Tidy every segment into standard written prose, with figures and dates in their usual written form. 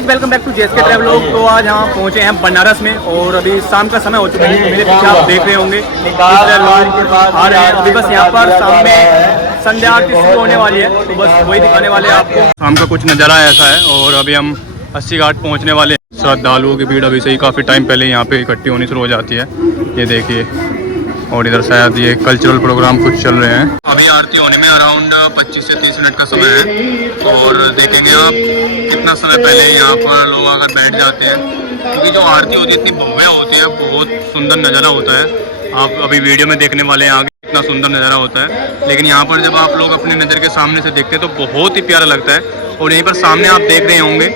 Guys welcome back to JSK travelogue. तो आज यहाँ पहुँचे हैं बनारस में और अभी शाम का समय हो चुका है। मेरे पीछे आप देख रहे होंगे लोग आ रहे हैं। अभी बस यहाँ पर सामने संध्या आरती शुरू होने वाली है, तो बस वही दिखाने वाले हैं आपको। शाम का कुछ नज़ारा ऐसा है और अभी हम 80 घाट पहुँचने वाले हैं। श्रद्धालुओं की भीड़ अभी से ही काफ़ी टाइम पहले यहाँ पे इकट्ठी होनी शुरू हो जाती है, ये देखिए। और इधर शायद ये कल्चरल प्रोग्राम कुछ चल रहे हैं। अभी आरती होने में अराउंड 25 से 30 मिनट का समय है और देखेंगे आप कितना समय पहले यहाँ पर लोग आकर बैठ जाते हैं, क्योंकि जो आरती होती है इतनी भव्य होती है, बहुत सुंदर नज़ारा होता है। आप अभी वीडियो में देखने वाले हैं आगे कितना सुंदर नज़ारा होता है, लेकिन यहाँ पर जब आप लोग अपने नज़र के सामने से देखते हैं तो बहुत ही प्यारा लगता है। और यहीं पर सामने आप देख रहे होंगे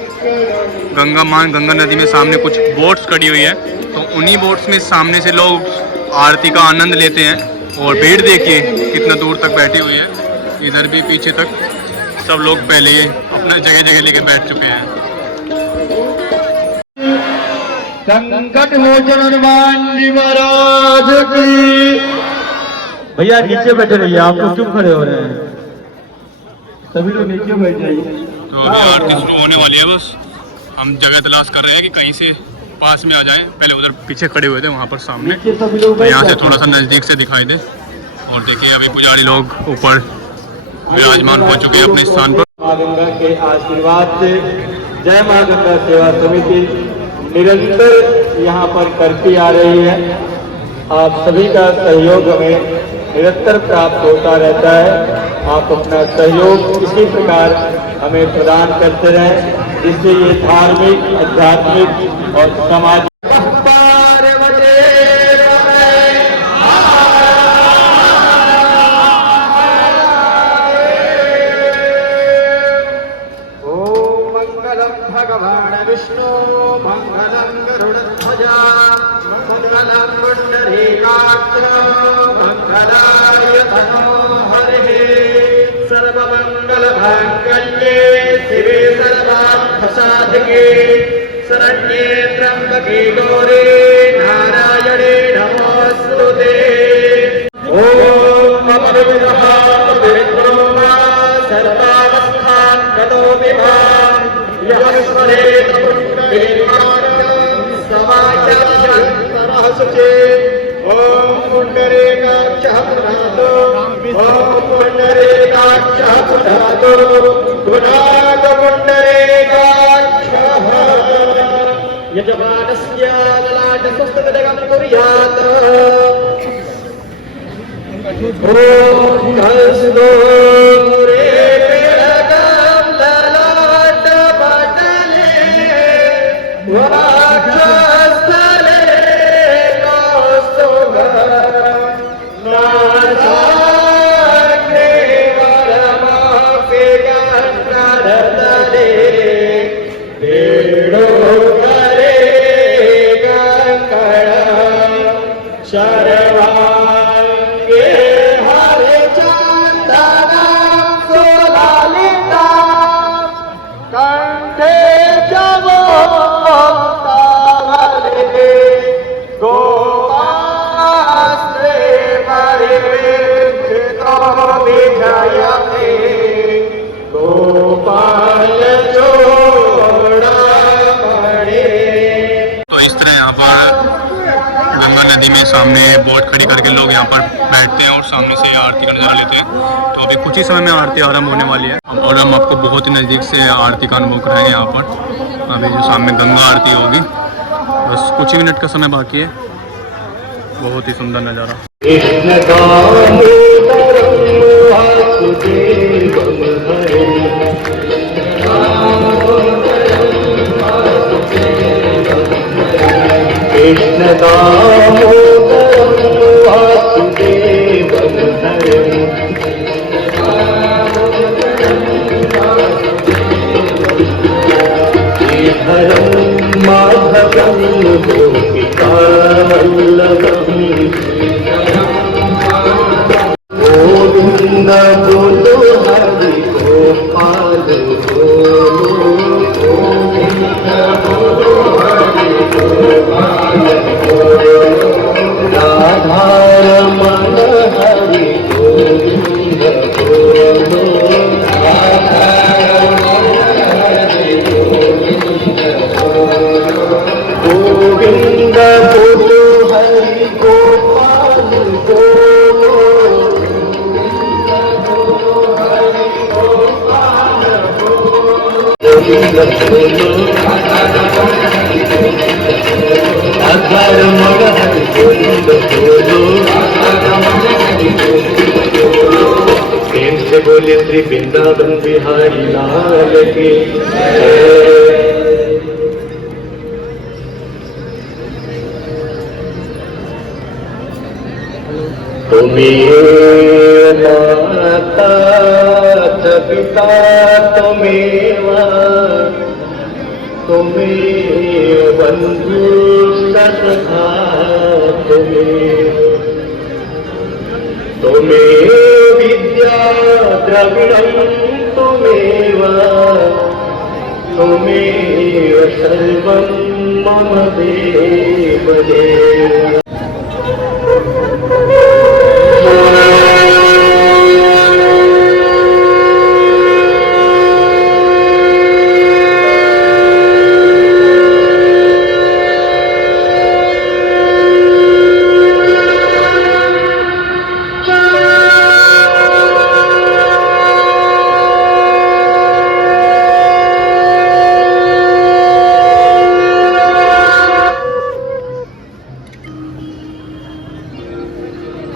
गंगा नदी में सामने कुछ बोट्स खड़ी हुई है, तो उन्हीं बोट्स में सामने से लोग आरती का आनंद लेते हैं। और भीड़ देखिए कितना दूर तक बैठी हुई है, इधर भी पीछे तक सब लोग पहले अपना जगह जगह लेके बैठ चुके हैं। संकट मोचन हनुमान जी महाराज की। भैया नीचे बैठे रहिए, आप लोग क्यों खड़े हो रहे हैं? सभी लोग नीचे बैठ जाइए। तो अभी आरती शुरू होने वाली है, बस हम जगह तलाश कर रहे हैं कि कहीं से पास में आ जाए। पहले उधर पीछे खड़े हुए थे वहाँ पर सामने, तो यहाँ से थोड़ा सा नज़दीक से दिखाई दे। और देखिए अभी पुजारी लोग ऊपर विराजमान हो चुके हैं अपने स्थान पर। माँ गंगा के आशीर्वाद से जय माँ गंगा सेवा समिति निरंतर यहाँ पर करती आ रही है। आप सभी का सहयोग हमें निरंतर प्राप्त होता रहता है। आप अपना सहयोग इसी प्रकार हमें प्रदान करते रहें, जिससे ये धार्मिक, आध्यात्मिक और सामाजिक भगवान विष्णु मंगलम गरुड़ध्वजा मंगलम पुंडरीकाक्ष मंगलाय तनोहरे सर्वमंगल मांगल्ये शिवे सर्वार्थसाधके शरण्ये त्र्यंबके गौरी नारायणे नमोस्तुते। ओम नमः विग्रहाविग्रो सर्वावस्थां गतो विभां यस्मरे समाचारसुचे। ओम पुंडरीकाक्षः पुनातो ओम पुंडरीकाक्षः पुनातो पुनातो पुंडरीकाक्षः यजमानस्य ललाटस्वस्तगदगं कुर्यात्। ओम हंसो नदी में सामने बोट खड़ी करके लोग यहाँ पर बैठते हैं और सामने से आरती का नज़ारा लेते हैं। तो अभी कुछ ही समय में आरती आरंभ होने वाली है और हम आपको बहुत ही नज़दीक से आरती का अनुभव कराएंगे। यहाँ पर अभी जो सामने गंगा आरती होगी, बस कुछ ही मिनट का समय बाकी है। बहुत ही सुंदर नज़ारा। कृष्ण दामोदरं वासुदेवं हरं माधवं गोपिकावल्लभं गोविन्द बोलो हरि गोपाल बोलो गोविन्द बोलो हरि गोपाल राधारमण हरि गोविन्द बोलो राधारमण हरि गोविन्द बोलो आधार मन हरि गोविंद बोलो प्रेम से बोले श्री वृंदावन बिहारी लाल की जय। तुम्हें माता पिता तुम्हें बंधु सखा तुम्हें विद्या द्रविणं तुम्हें सर्वं मम देव देव।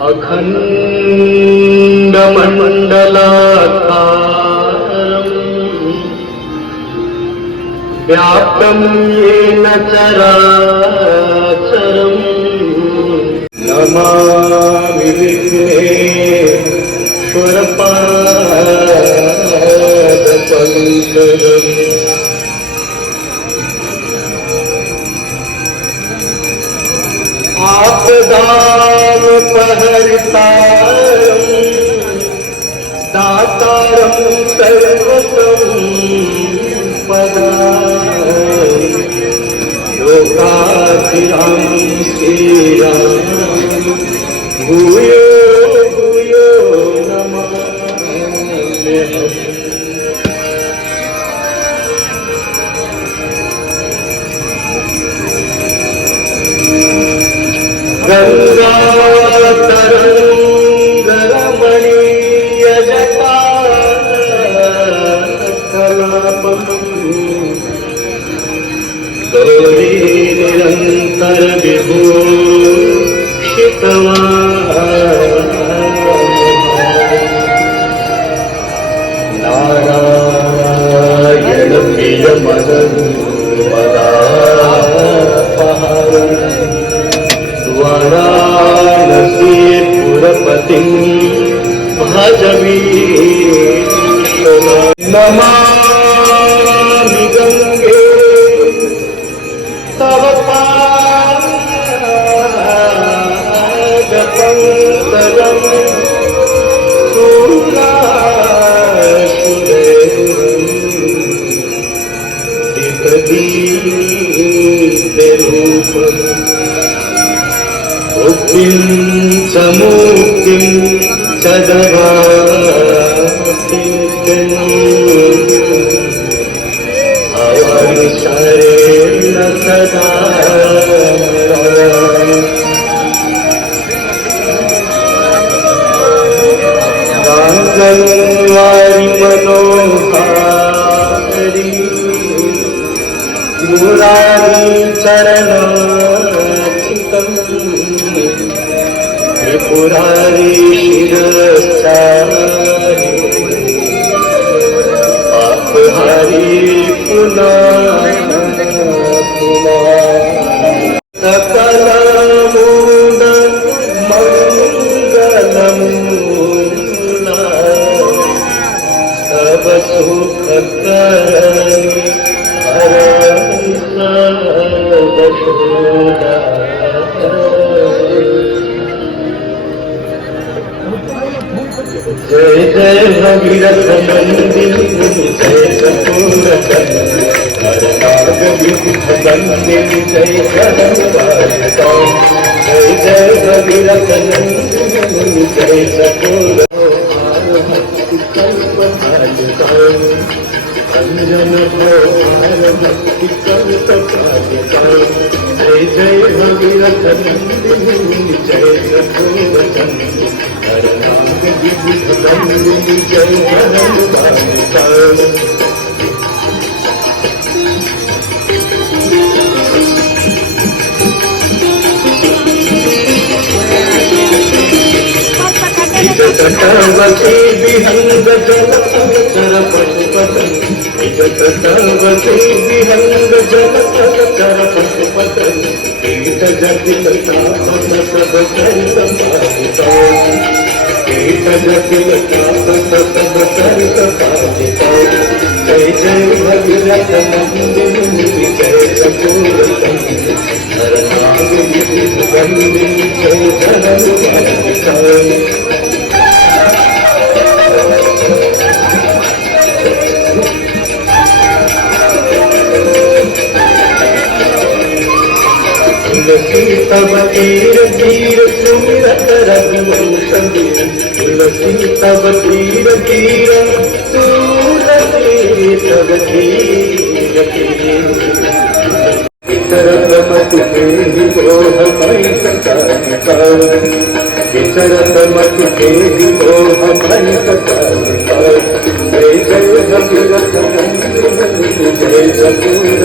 अखण्डमण्डलाकारम् व्याप्तं येन चराचरम् नमामि विघ्नेश्वरपादपङ्कजम्। आपदामपहर्तारम् दातारं सर्वसम्पदाम् लोकाभिरामं श्रीरामं भूयो भूयो नमाम्यहम्। गङ्गातरङ्गरमणीयजटाकलापम् गौरी निरन्तर विभूषितवान् नारायण प्रियमदन्मदापहारम् वाराणसीपुरपतिं भजवीश्वरम्। नमामि गङ्गे तव पादपङ्कजम् सुरासुरैर्दितदीप्तरूपम् मुक्तिं च मुक्तिं च ददाति अवसरेण सदा गाङ्गवारि मनोहारि मुरारी चरणाचितम् त्रिपुरारी शिरसारि अपहारी पुनः सकलमूल मंगलमूला सब सुखकरणी हरहि सर्वशोधा। जय जय भगीरथ नंदिनी जय कपूरचंद्र हरनाग विभूषितंदिनी जय जगन्नाथ। जय जय भगीरथ नंदिनी जय कपूर अंजन भक्ति कल्पकालिकां। जय जय भगीरथ नंदिनी जय कपूरचंद्र हरनाग विभूषितंदिनी जय जगन्नाथ। तटवती विहंग जल चर पशुपत तटवती विहंग जल चर पशुपत कीट जटिल तापस सब चरित पालिता कीट जटिल तापस सब चरित पालिता जय जय भगीरथ नंदिनी जय चकोर हरनाग सुगंधि जय धनु तुलसी तब तीर तीर सुमिरत रघुवंश तुलसी तब तीर तीर तुलसी तब तीर विचरत मत तेहि मोह मई सकालिका विचरत मत तेहि मोह मई सकालिका जय जय भगीरथ नंदिनी जय चकोर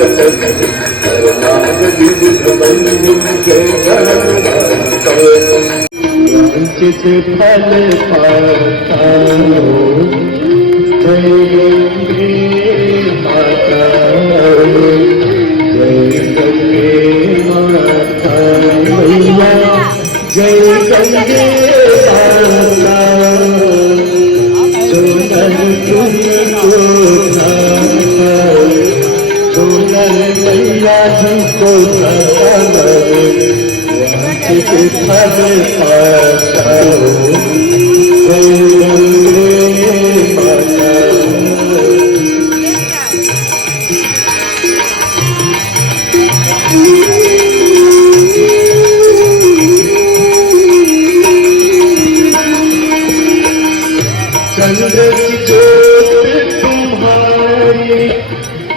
हरनाग विविध बंधु जय गणनाथ वंचित फल पाता जय गंगे माता जय गंगे माता मैया जय गंगे माता सोनल तुमको सोनल मैया जी को वंचित फल पाता जय गंगे माता चंद्र की ज्योत तुम्हारी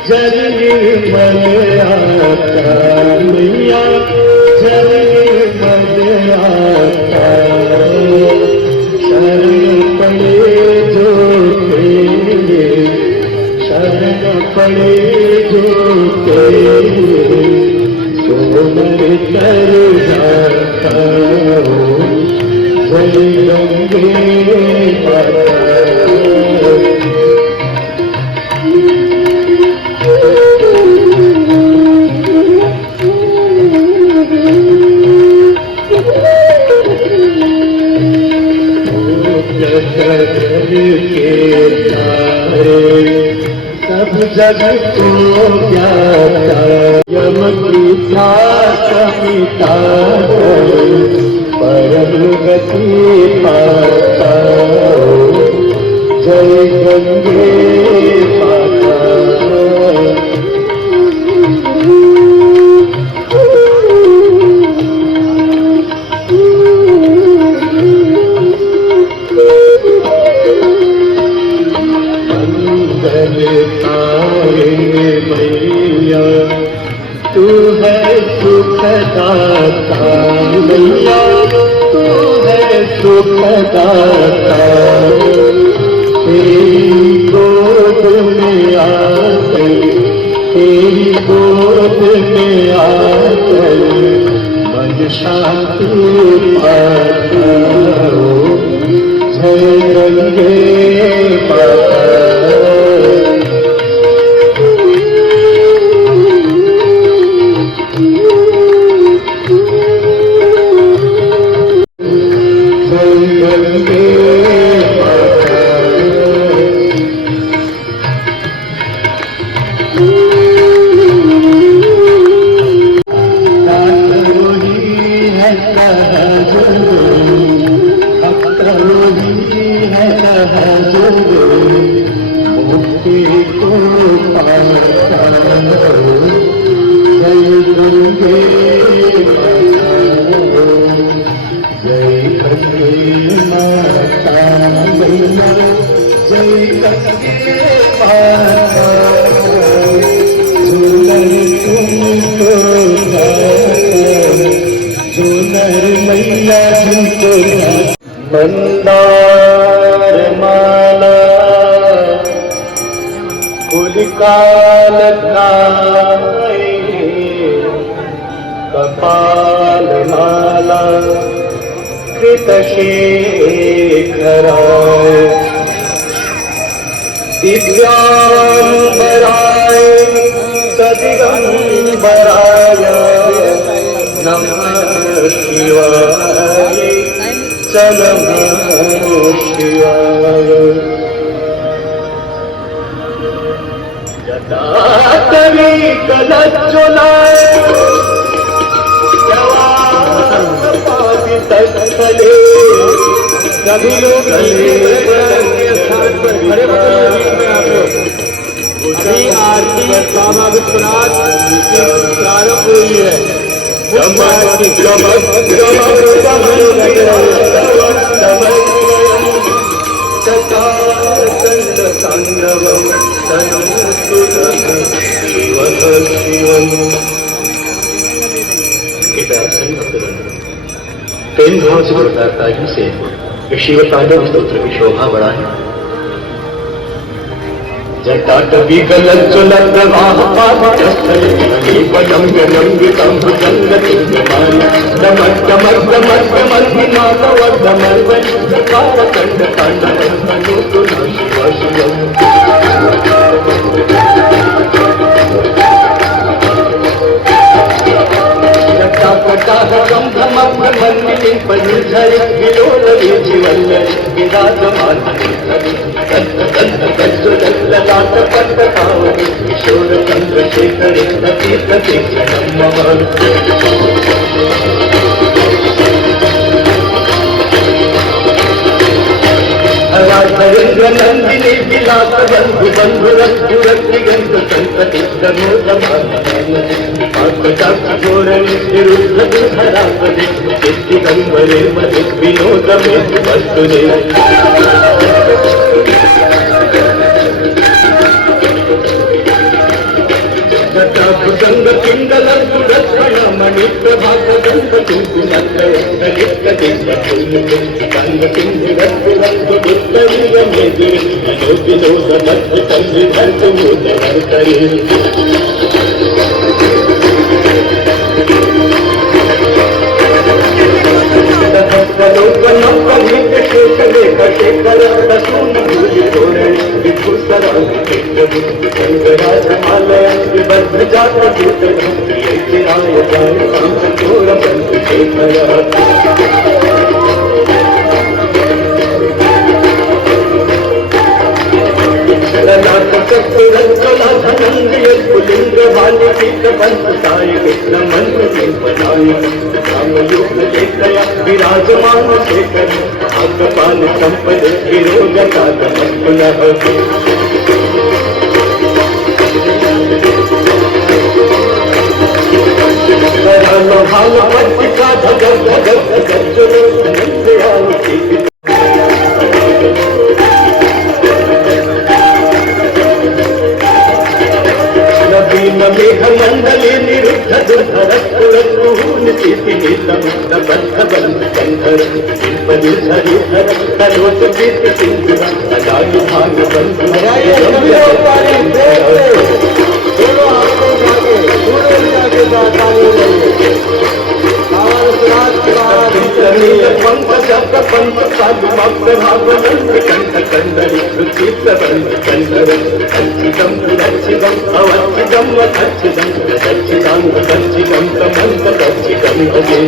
जल निर्मल आता मैया जल निर्मल आता शरण पड़े जो तेरे शरण पड़े जो तेरे सोनर तर जाता जय गंगे माता के तारे सब जगत को ज्ञाता यम की पिता परम गति पाता जय गंगे माता मैया तू है सुखदाता मैया तू है सुखदाता तेरी गोद में आकर तेरी गोद में आकर मन शांति पाता जय गंगे माता मंदार माला कुलिकाल कपाल माला कृतशेखराय दिव्यांबराय सदिगंबराय नमः शिवाय नमः शिवाय जटाटवी कलज्ज्वलाय तत्फले सभी लोग अभी आरती बाबा विश्वनाथ प्रारंभ हुई है। प्रेम भाव से प्रकारताही से शिवतांडव स्तोत्र की शोभा बढ़ाए। जटाटवी गलज्ज्वलप्रवाह पावकस्थले पदम्य नम्बितं भुजङ्गतिमानि दमर्दमर्दमर्दमर्दिनाथवर्धमर्वणि कालकण्डकाण्डकण्डनोतु न शिव शिवम् जटाकटाहकम्भमभ्रमन्विते परिधरे विलोलवीचिवल्लरि विराजमानति किशोर चंद्रशेखर तीर्थतीक्षणं मम राजेन्द्र नंदिनी विलास बंधु बंधुरंगुरंग संतति धोरणी निरुद्ध धरापदे चित्तिगंबरे मधु विनोद में वस्तुदे भुजंग पिंगल सुदर्शन मणि प्रभात गंग गंग विनोद मध्य संविधर मोदर करे शेखर दसून भूरि तोरण विभूषण राजमालय विबद्ध जात चिराय जाय चोर बंधु शेखर पुलिंद्र बालिक बंध साय कृष्ण मंत्र बनाय रामयुग लेखया विराजमान शेखर आत्मपाल संपद विरोगता पुनः भाव पत्रिका भगत भगत मेघ मंडले निरुद्ध दुर्धरस्फुरत्पुरत्पुनिशितिनितमुक्तबद्धबन्धकन्धर शिल्पनिर्धरिधर तनोत कीर्ति सिंधुर अजायु भाग बंधु पंथ शब्द पंथ साधु प्रभावनंद कंठ कंदरी चित्रबंध कंधर अच्छिदम अच्छिदम अवच्छिदम अच्छिदम सच्चिदम सच्चिदम तमंत सच्चिदम भजे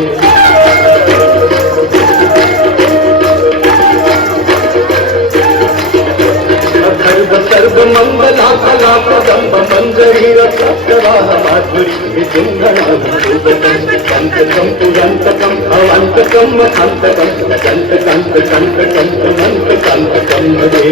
सर्व मंगला कला कदम्ब मंजरी रक्षराह माधुरी विजृंभणा कंतकम पुरंतकम अवंतकम अंतकम कंत कंत कंत कंत मंत कंतकम भजे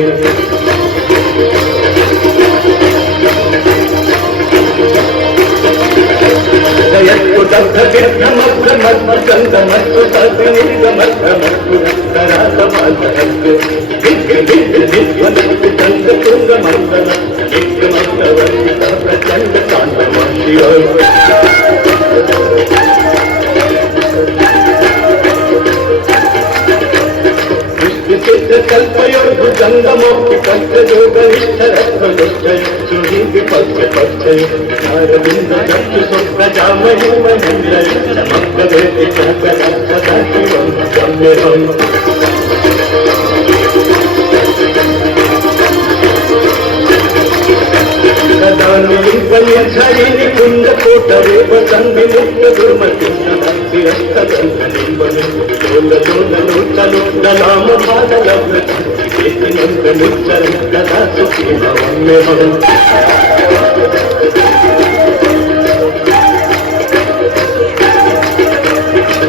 जयत्पुदग्ध कीर्तमग्ध मध्व चंदमध्व सद्निर्गमध्व मध्वरातमाधरग्ध दिग्ग दिग्ग दिग्वनक्त चंद तुंग मंगल दिग्गमग्धवर्तित प्रचंड कांडम शिव सिद्ध कल्पयो भुजंगमोक्ति कंठ जोगनिष्ठ रत्न सुही विपक्ष पक्षय अरविंद दत्त सुप्रजामणि महेंद्र समग्रवेति चकरा सदा शिवं गम्यहम् कदानुलिम्बल्यझरि कुंड कोटरे वसंग मुक्त दुर्मति तिरस्तगंधनिम्बल लोल लोल लोचलो दलाम पादलव्रत केति नंद निच्चरं कदा सुखी भवम्यहम्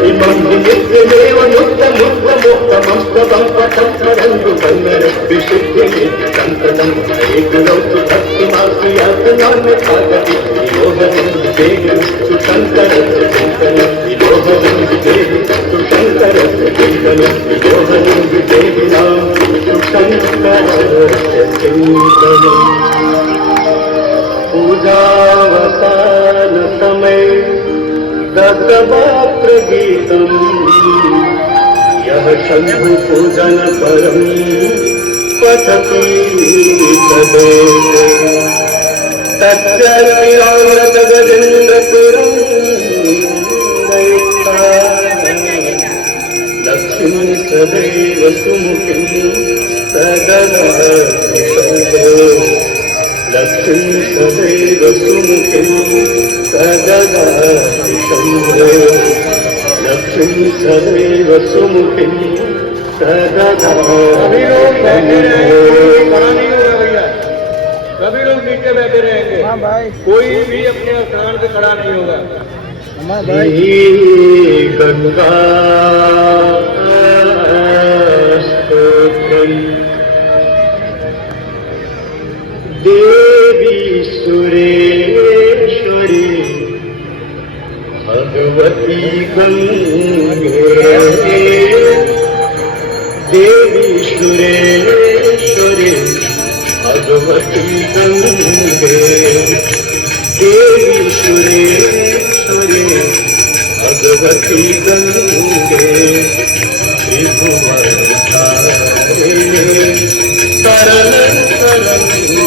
इमं नित्यमेव मुक्त मुक्त मोक्षमस्तवं पथं स्मरन्तु कन्नड विशुद्धिनित्यसन्ततम् एकलौ तु भक्तिमाश्रियातनान्यथागति विलोभनं विदेहि सुशङ्करस्य चिन्तनं विलोभनं विदेहि सुशङ्करस्य चिन्तनं विलोभनं विदेहिनां सुशङ्करस्य चिन्तनम् पूजावसान समय दशमात्र गीतम् यह शंभु पूजन परम पठति तदेव तच्चरियानत गजेन्द्रपुरं दैता लक्ष्मी सदैव सुमुखीं सदनहति शंभो लक्ष्मी सदैव सुमुखीं सदनहति शंभो लक्ष्मी सदैव सुमुखीं सभी लोग बैठे रहेंगे, खड़ा नहीं होगा भैया। सभी लोग नीचे बैठे रहेंगे। हाँ भाई, कोई भी अपने स्थान पे खड़ा नहीं होगा। गंगा देवी सुरेश्वरी भगवती गंगे देवी सुरेश्वरी भगवती गंगे देवी सुरेश्वरी भगवती गंगे त्रिभुवन तारिणे तरल तरंगे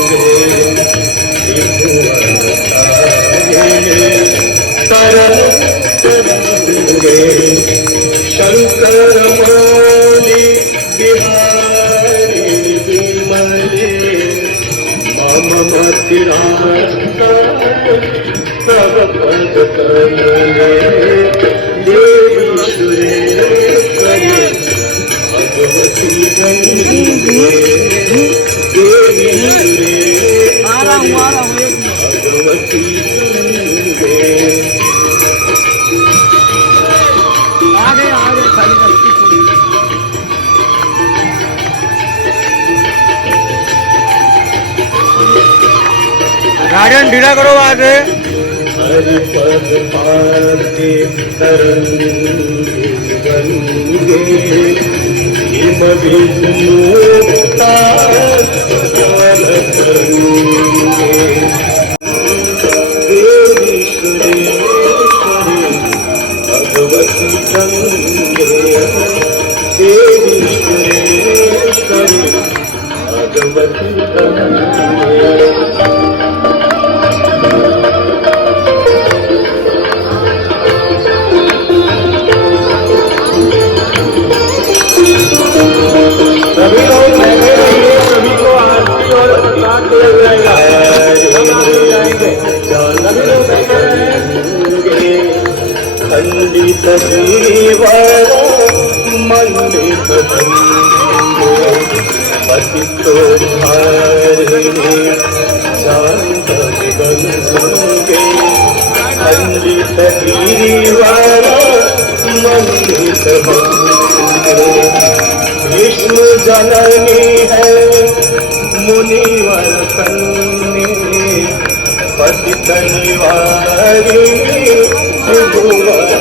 त्रिभुवन तारिणे तरल तरंगे शंकर मौली बिहारी विमले मम मतिरास्ता सब पद कमले देवी सुरेश्वरी भगवती गंगे देवी सुरेश्वरी भगवती गंगे आगे आगे खाली राजन ढीला करो आगे हरि पद पाके तरंगे गंगे हिम विष्णुता काल करूंगे देवी सुरेश्वरी भगवती गंगे देवी सुरेश्वरी भगवती गंगे सभी लोग बैठे रहिए, सभी को आरती और प्रसाद दिया जाएगा। हम आगे जाएंगे। सभी लोग बैठे रहेंगे। खंडित जीवन मंडित पतितो धारिणी शांत गंगे खंडित जीवन मंडित विष्णु जननी है मुनिवर कन्या पतित निवारिणी त्रिभुवन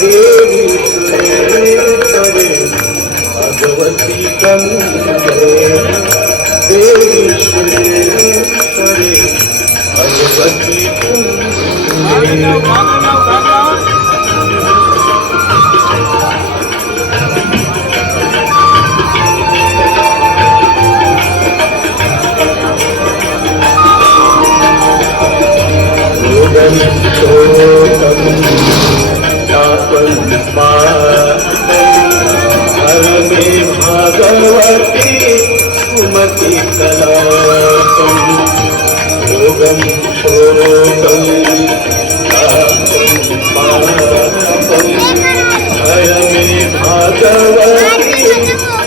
देवी सुरेश्वरी भगवती गंगे देवी सुरेश्वरी भगवती गंगे शोकं दातुं पापं हर मे भागवती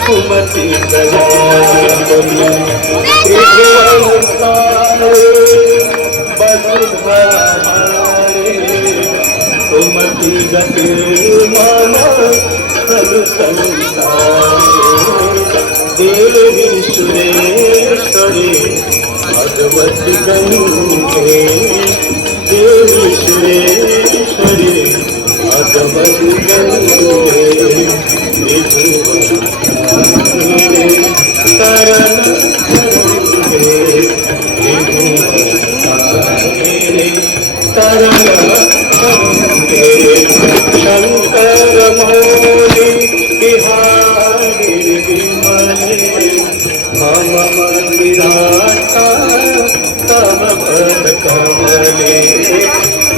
कुमति कलापं त्रिभुवनसारे वसुधारे कुमति गति मन खलु संसारे देवी सुरेश्वरी भगवती गंगे देवी सुरेश्वरी भगवती गंगे त्रिभुवनसारे शरण गंगे त्रिभुवनसारे शरण गंगे शंकर मौली बिहारी विमले मम मंदिराता तव पद कमले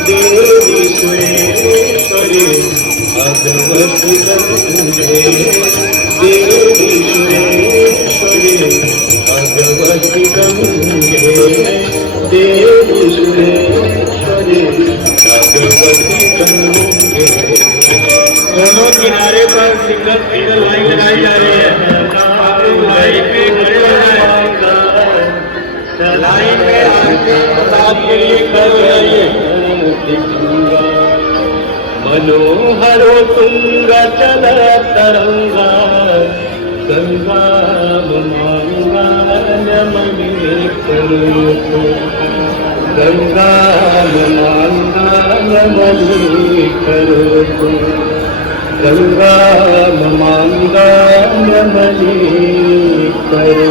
देवी सुरेश्वरी भगवती गंगे देवी सुरेश्वरी भगवती गंगे देवी सुरेश्वरी भगवती गंगे। दोनों किनारे पर सिंगल सिंगल लाइन लगाई जा रही है। लाइन पे खड़े हो जाए, लाइन पे आरती प्रसाद के लिए खड़े हो जाइए। मनोहरो तुंग चल तरंगा गंगा मांगा नमने करो गंगा मांगा नमने करो गंगा मांगा नमने करो।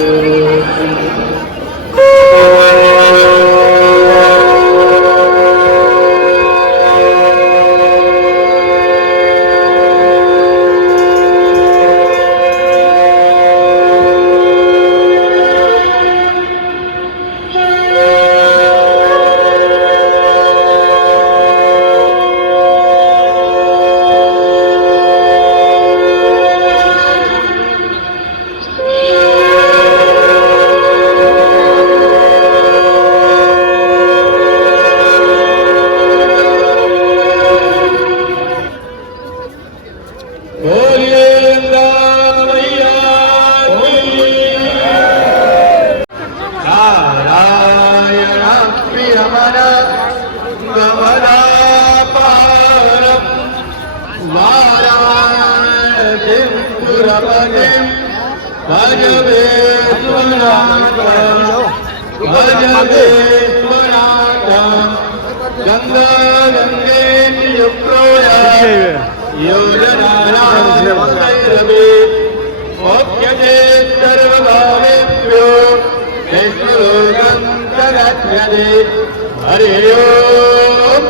हरे ओम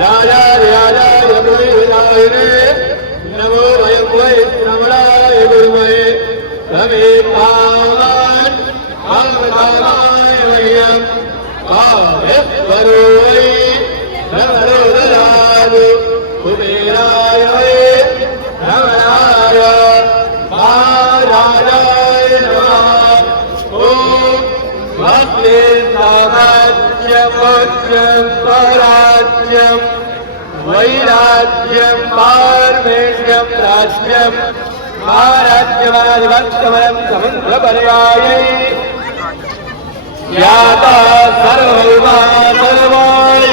राजा राजा नमो वै नमराय गुरुमये रमे पावन कामाय वयं कामेश्वरोय नमरोदराय कुबेराय रमणाय महाराजाय नमः। ओम भक्ति साम्राज्यं स्वराज्यं वैराज्यं पारमेष्यं राज्यं महाराज्यमाधिपत्यमयं समुद्रपर्यायै याता सर्वभौमा सर्वाणि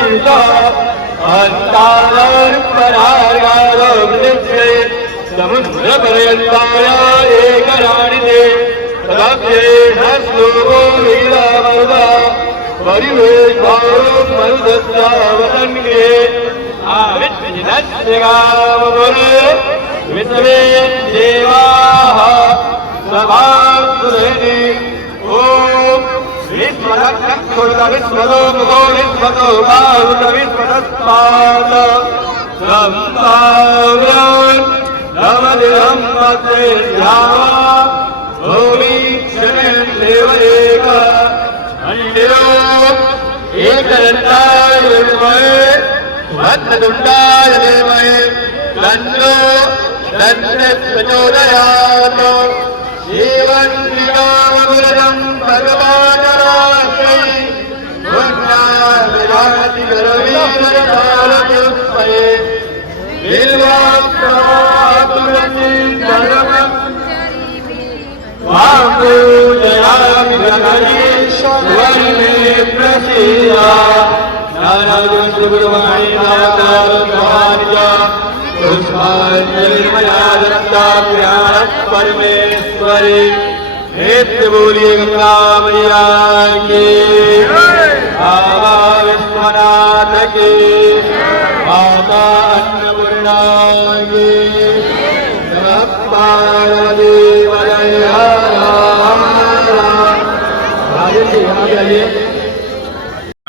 अन्तार्परागारो वृत्ते समुद्रपर्यन्ताय एकराणिते तदभ्येषस्तुभो वीरावदा परिवेशारो मरुदत्तावतन्ये आविद्यस्य गावपुरे विश्वे देवाः सभासुरेणि ॐ विश्वदक्षुरुत विश्वतो मुखो विश्वतो बाहुत विश्वतस्पाद संसाव्रन् नवदिनं पत्रे ध्यावा भूमि क्षणं देव एक अन्यो एकदन्ताय विद्महे वक्रतुण्डाय धीमहि तन्नो दन्तिः प्रचोदयात्। जीवन्निकामृतं भगवान् पुण्याय परमेश्वरी नित्य बोलिए गंगा मैया की, बाबा विश्वनाथ की, माता अन्नपूर्णा की, नमः पार्वती वदय राम राम। यहाँ पे आइए।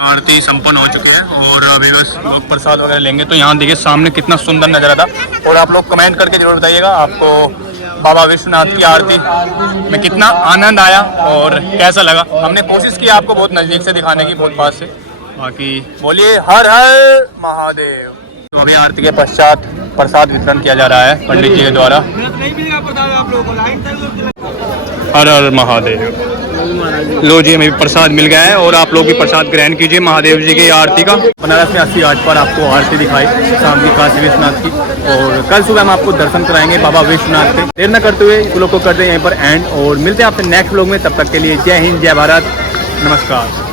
आरती संपन्न हो चुके हैं और अभी बस लोग प्रसाद वगैरह लेंगे। तो यहाँ देखिए सामने कितना सुंदर नज़ारा था, और आप लोग कमेंट करके जरूर बताइएगा आपको बाबा विश्वनाथ की आरती में कितना आनंद आया और कैसा लगा। हमने कोशिश की आपको बहुत नज़दीक से दिखाने की, बहुत पास से। बाकी बोलिए हर हर महादेव। तो अभी आरती के पश्चात प्रसाद वितरण किया जा रहा है पंडित जी के द्वारा। हर हर महादेव। लो जी, हमें भी प्रसाद मिल गया है और आप लोग भी प्रसाद ग्रहण कीजिए महादेव जी की आरती का। बनारस में 80 घाट पर आपको आरती दिखाई शाम की काशी विश्वनाथ की, और कल सुबह हम आपको दर्शन कराएंगे बाबा विश्वनाथ के। देर न करते हुए लोग को करते हैं यहीं पर एंड, और मिलते हैं आपसे नेक्स्ट व्लॉग में। तब तक के लिए जय हिंद, जय भारत, नमस्कार।